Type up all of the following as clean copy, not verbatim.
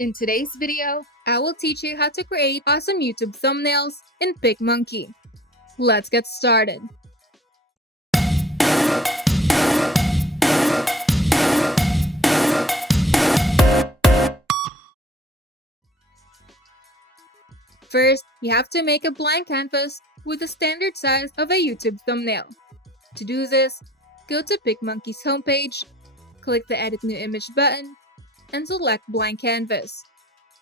In today's video, I will teach you how to create awesome YouTube thumbnails in PicMonkey. Let's get started. First, you have to make a blank canvas with the standard size of a YouTube thumbnail. To do this, go to PicMonkey's homepage, click the Edit New Image button, and select Blank Canvas.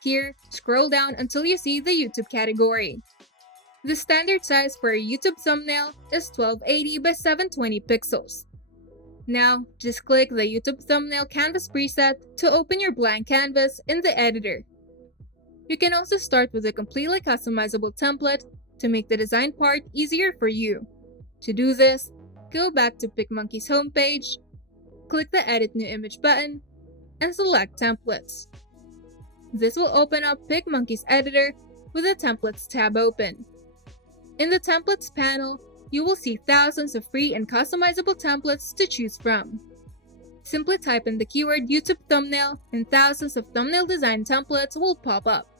Here, scroll down until you see the YouTube category. The standard size for a YouTube thumbnail is 1280 by 720 pixels. Now, just click the YouTube thumbnail canvas preset to open your blank canvas in the editor. You can also start with a completely customizable template to make the design part easier for you. To do this, go back to PicMonkey's homepage, click the Edit New Image button, and select Templates. This will open up PicMonkey's editor with the Templates tab open. In the Templates panel, you will see thousands of free and customizable templates to choose from. Simply type in the keyword YouTube thumbnail and thousands of thumbnail design templates will pop up.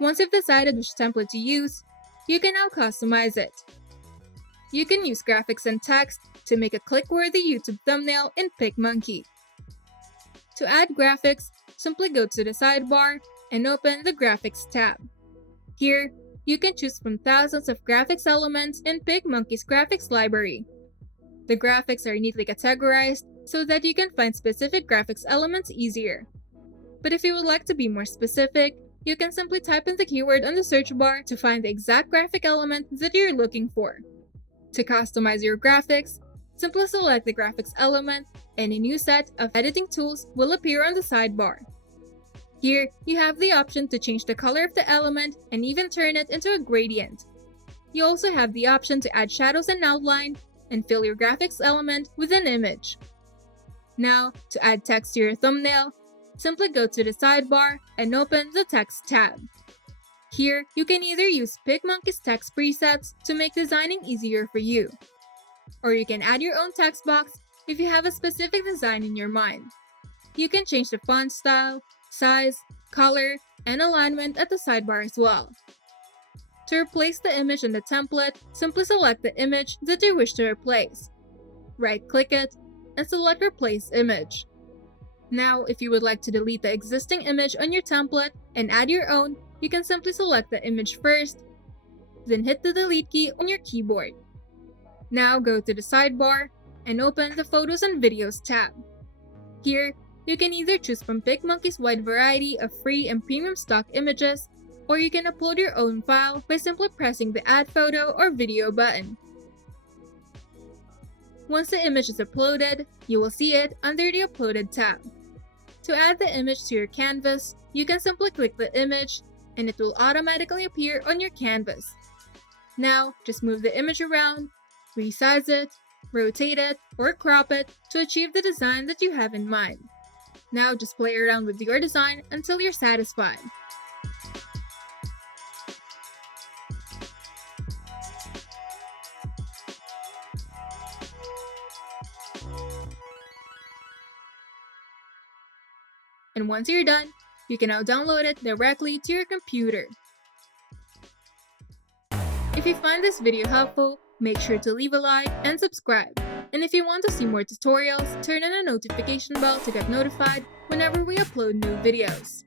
Once you've decided which template to use, you can now customize it. You can use graphics and text to make a click-worthy YouTube thumbnail in PicMonkey. To add graphics, simply go to the sidebar and open the Graphics tab. Here, you can choose from thousands of graphics elements in PicMonkey's graphics library. The graphics are neatly categorized so that you can find specific graphics elements easier. But if you would like to be more specific, you can simply type in the keyword on the search bar to find the exact graphic element that you're looking for. To customize your graphics, simply select the graphics element and a new set of editing tools will appear on the sidebar. Here, you have the option to change the color of the element and even turn it into a gradient. You also have the option to add shadows and outline and fill your graphics element with an image. Now, to add text to your thumbnail, simply go to the sidebar and open the Text tab. Here, you can either use PicMonkey's text presets to make designing easier for you, or you can add your own text box if you have a specific design in your mind. You can change the font style, size, color, and alignment at the sidebar as well. To replace the image in the template, simply select the image that you wish to replace. Right-click it, and select Replace Image. Now, if you would like to delete the existing image on your template and add your own, you can simply select the image first, then hit the Delete key on your keyboard. Now go to the sidebar and open the Photos and Videos tab. Here, you can either choose from PicMonkey's wide variety of free and premium stock images, or you can upload your own file by simply pressing the Add Photo or Video button. Once the image is uploaded, you will see it under the Uploaded tab. To add the image to your canvas, you can simply click the image and it will automatically appear on your canvas. Now, just move the image around, resize it, rotate it, or crop it to achieve the design that you have in mind. Now, just play around with your design until you're satisfied. And once you're done, you can now download it directly to your computer. If you find this video helpful, make sure to leave a like and subscribe. And if you want to see more tutorials, turn on the notification bell to get notified whenever we upload new videos.